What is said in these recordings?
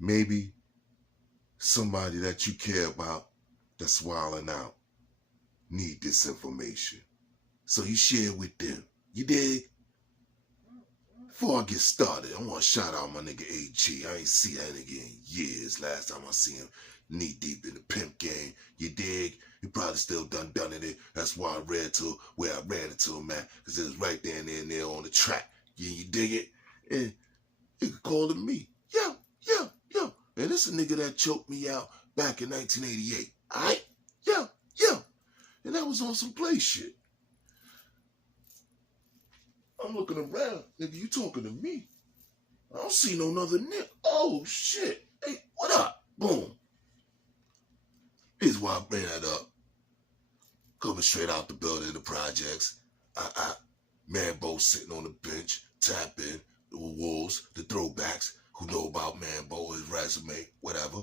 maybe somebody that you care about that's wilding out need this information. So you share it with them. You dig? Before I get started, I want to shout out my nigga AG. I ain't see that nigga in years. Last time I see him knee deep in the pimp game. You dig? He probably still done it. That's why I ran to where I ran into him at. Because it was right there and there on the track. Yeah, you dig it? And he could call it me. Yo. And this is a nigga that choked me out back in 1988. Alright? Yo. And that was on some play shit. I'm looking around. Nigga, you talking to me. I don't see no other nigga. Oh, shit. Hey, what up? Boom. Here's why I bring that up. Coming straight out the building, the projects. Manbo sitting on the bench, tapping the wolves, the throwbacks who know about Manbo, his resume, whatever.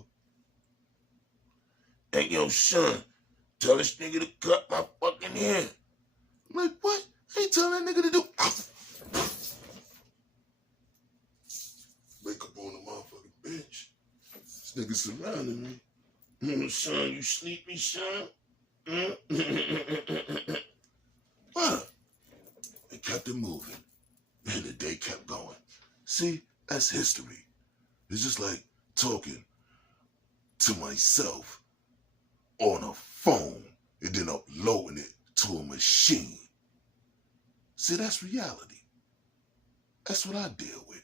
Hey, yo, son, tell this nigga to cut my fucking hair. I'm like, what? I ain't telling that nigga to do. Wake up on the motherfucking bench. This nigga surrounding me. Son, you sleepy, son? What? They kept it moving. And the day kept going. See, that's history. It's just like talking to myself on a phone and then uploading it to a machine. See, that's reality. That's what I deal with.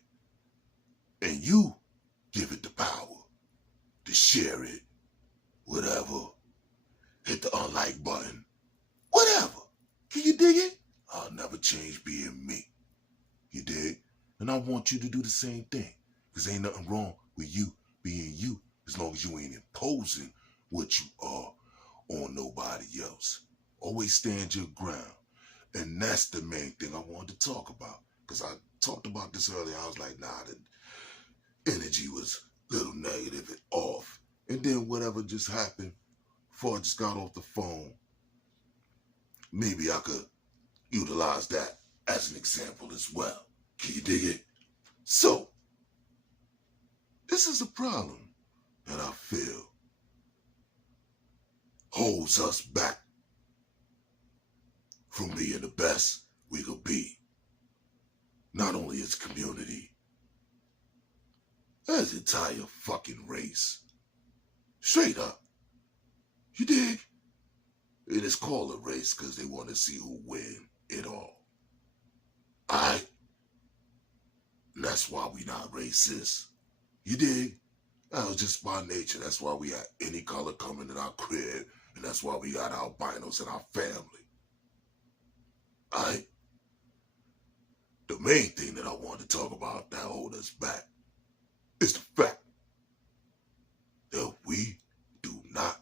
And you give it the power to share it, whatever. Hit the unlike button, whatever. Can you dig it? I'll never change being me. You dig? And I want you to do the same thing. Because ain't nothing wrong with you being you as long as you ain't imposing what you are on nobody else. Always stand your ground. And that's the main thing I wanted to talk about. Because I talked about this earlier. I was like, nah, the energy was a little negative and off. And then whatever just happened, before I just got off the phone, maybe I could utilize that as an example as well. Can you dig it? So, this is a problem that I feel holds us back from being the best we could be. Not only as a community, as an entire fucking race. Straight up. You dig? It is called a race because they want to see who win it all. Alright? And that's why we not racist. You dig? That was just by nature. That's why we had any color coming in our crib. And that's why we got albinos in our family. Alright? The main thing that I want to talk about that hold us back is the fact that we do not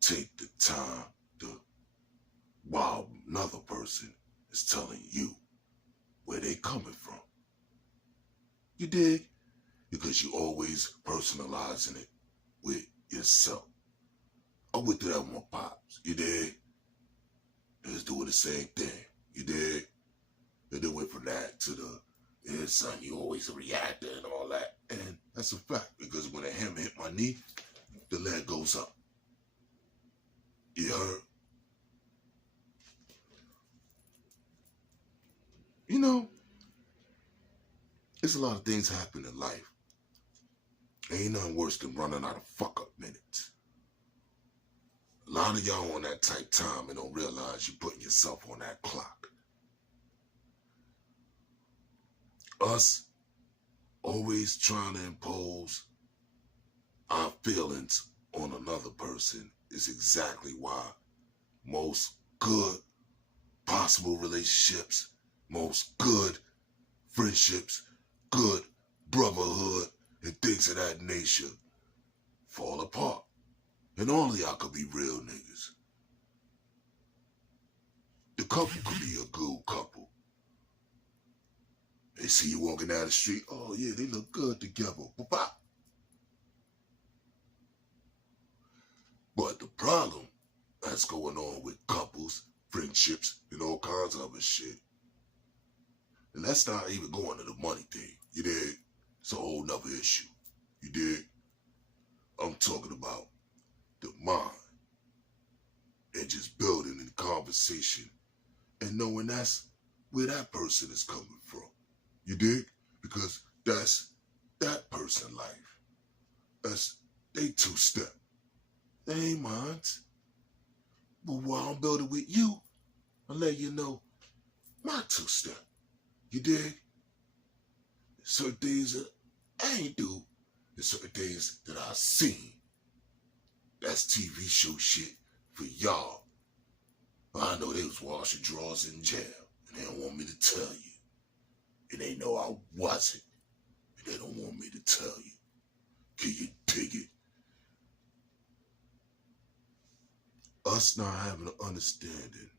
take the time to, while another person is telling you where they coming from. You dig? Because you always personalizing it with yourself. I went through that with my pops. You dig? They was doing the same thing. You dig? And then went from that to the, yeah, son, you always a reactor and all that. And that's a fact, because when a hammer hit my knee, the leg goes up. You heard? You know, there's a lot of things happen in life. Ain't nothing worse than running out of fuck-up minutes. A lot of y'all on that tight time and don't realize you're putting yourself on that clock. Us always trying to impose our feelings on another person is exactly why most good possible relationships, most good friendships, good brotherhood, and things of that nature fall apart. And all of y'all could be real niggas. The couple could be a good couple. They see you walking down the street, oh yeah, they look good together. Ba-ba. But the problem that's going on with couples, friendships, and all kinds of other shit, and that's not even going to the money thing, you dig? It's a whole nother issue. You dig? I'm talking about the mind and just building in conversation and knowing that's where that person is coming from. You dig? Because that's that person's life. That's they two-step. They ain't mine. But while I'm building with you, I'll let you know my two-step. You dig? Certain things that I ain't do, and certain things that I seen. That's TV show shit for y'all. I know they was washing drawers in jail, and they don't want me to tell you. And they know I wasn't, and they don't want me to tell you. Can you dig it? Us not having an understanding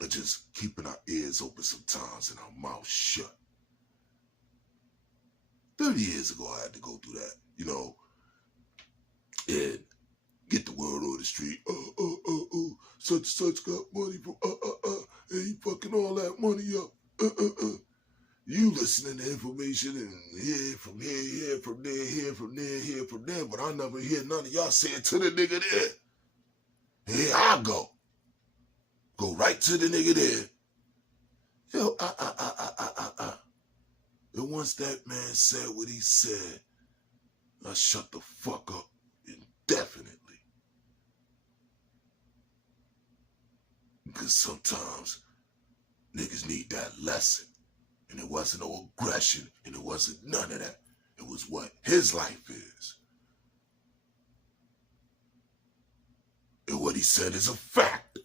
of just keeping our ears open sometimes and our mouths shut. 30 years ago, I had to go through that, and get the word on the street. Such and such got money from, and he fucking all that money up. You listening to information and hear from here, hear from there, hear from there, hear from there, but I never hear none of y'all say it to the nigga there. Here I go. Go right to the nigga there. Yo, And once that man said what he said, I shut the fuck up indefinitely. Because sometimes niggas need that lesson. And it wasn't no aggression, and it wasn't none of that. It was what his life is. And what he said is a fact.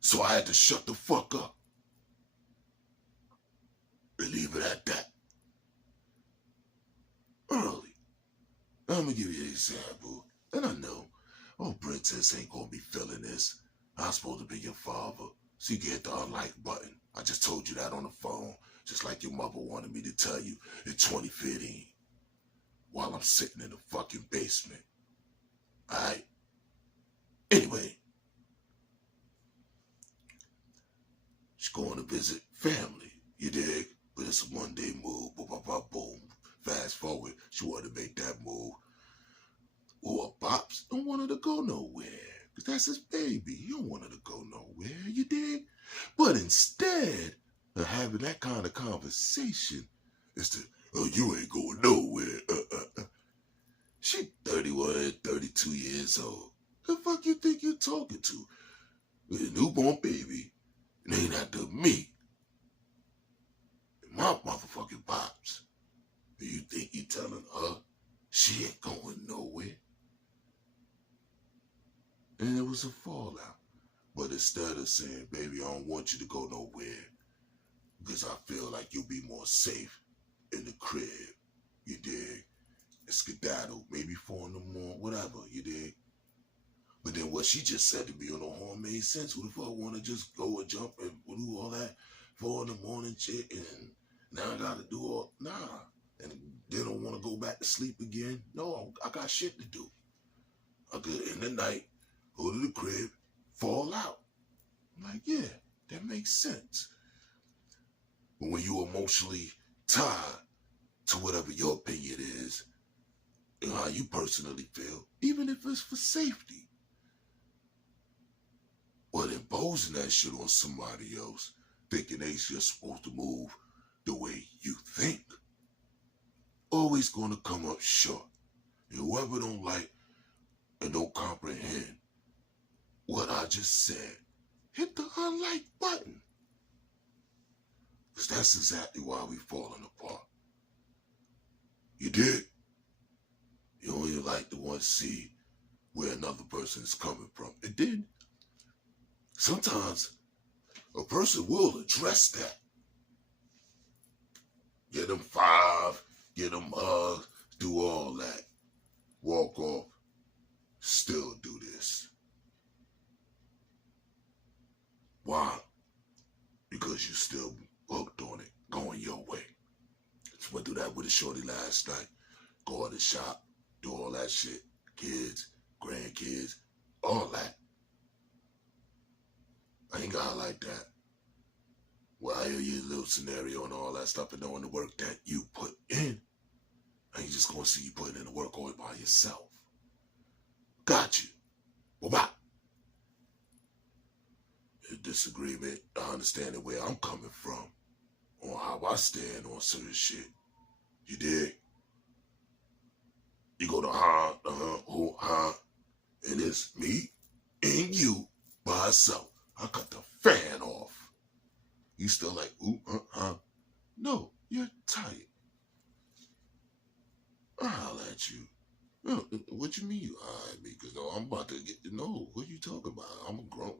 So I had to shut the fuck up. And leave it at that. Early. I'm gonna give you an example. And I know, Princess ain't gonna be feeling this. I'm supposed to be your father. So you get the unlike button. I just told you that on the phone, just like your mother wanted me to tell you in 2015, while I'm sitting in the fucking basement. Alright? Anyway, she's going to visit family, you dig? But it's a one-day move, boom. Fast forward, she wanted to make that move. Well, Pops don't want her to go nowhere, because that's his baby. He don't want her to go nowhere, you dig? But instead of having that kind of conversation, it's the, you ain't going nowhere. She 31, 32 years old. The fuck you think you're talking to? With a newborn baby, and ain't after me. And my motherfucking Pops. And you think you telling her she ain't going nowhere? And it was a fallout. But instead of saying, baby, I don't want you to go nowhere, because I feel like you'll be more safe in the crib, you dig? And skedaddle, maybe 4 in the morning, whatever, you dig? But then what she just said to me on the horn made sense. Who the fuck want to just go and jump and do all that 4 in the morning shit, and now I got to do all, nah. And they don't want to go back to sleep again. No, I got shit to do. I could, in the night, go to the crib, fall out. I'm like, yeah, that makes sense. But when you emotionally tied to whatever your opinion is, and how you personally feel, even if it's for safety, but imposing that shit on somebody else, thinking they just supposed to move the way you think, always gonna come up short. And whoever don't like and don't comprehend what I just said, hit the unlike button. Because that's exactly why we falling apart. You did? You only like to want to see where another person is coming from. And then, sometimes, a person will address that. Get them 5, get them hugs, do all that. Walk off, still do this. Why? Because you still hooked on it, going your way. Just went through that with a shorty last night. Go in the shop, do all that shit. Kids, grandkids, all that. I ain't got her like that. Well, I hear your little scenario and all that stuff and knowing the work that you put in. I ain't just gonna see you putting in the work all by yourself. Got you. Well, bye. A disagreement, I understand where I'm coming from on how I stand on certain shit. You dig? You go to who, and it's me and you by ourselves. I cut the fan off. You still like, ooh, No, you're tight. I'll holler at you. What you mean you eyed me? Because I'm about to get to know what you talking about. I'm a grown.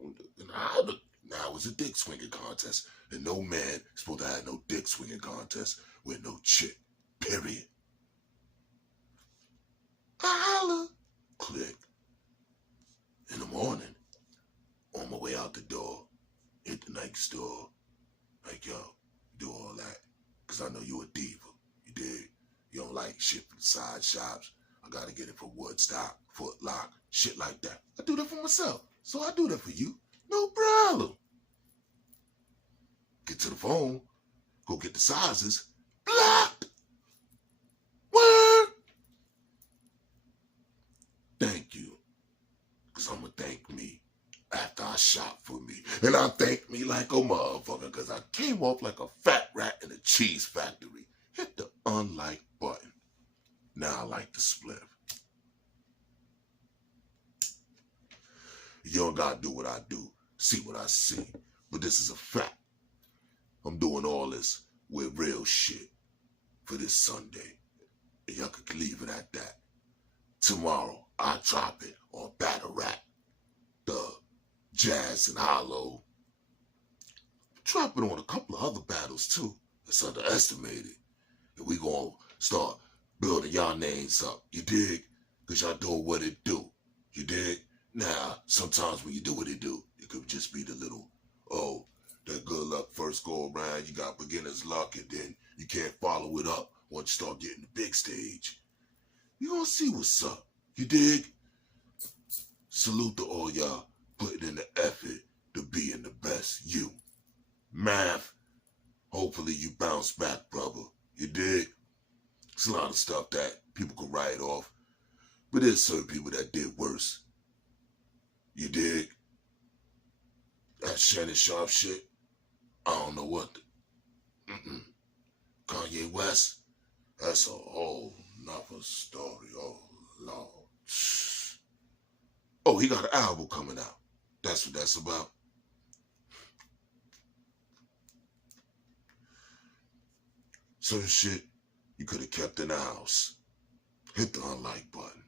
Now it's a dick swinging contest. And no man is supposed to have no dick swinging contest with no chick. Period. I holler. Click. In the morning, on my way out the door, hit the Nike store. Like, yo, do all that. Because I know you a diva. You dig? You don't like shit from the side shops. I gotta get it from Woodstock, Foot Lock, shit like that. I do that for myself. So I do that for you. No problem. Get to the phone. Go get the sizes. Blocked. Word. Thank you. Because I'm going to thank me after I shop for me. And I thank me like a motherfucker because I came off like a fat rat in a cheese factory. Hit the unlike button. Now I like the split. You don't got to do what I do. See what I see. But this is a fact. I'm doing all this with real shit for this Sunday. And y'all could leave it at that. Tomorrow, I drop it on Battle Rap, the Jazz and Hollow. Drop it on a couple of other battles too. It's underestimated. And we gonna start building y'all names up. You dig? Because y'all doing what it do. You dig? Now, sometimes when you do what it do, it could just be the little, that good luck first go around, you got beginner's luck, and then you can't follow it up once you start getting the big stage. You gonna see what's up. You dig? Salute to all y'all putting in the effort to being the best you. Math, hopefully you bounce back, brother. You dig? It's a lot of stuff that people can write off, but there's certain people that did worse. You dig? That Shannon Sharp shit, I don't know what. Kanye West, that's a whole nother story. Oh, Lord. Oh, he got an album coming out. That's what that's about. Certain shit you could have kept in the house. Hit the unlike button.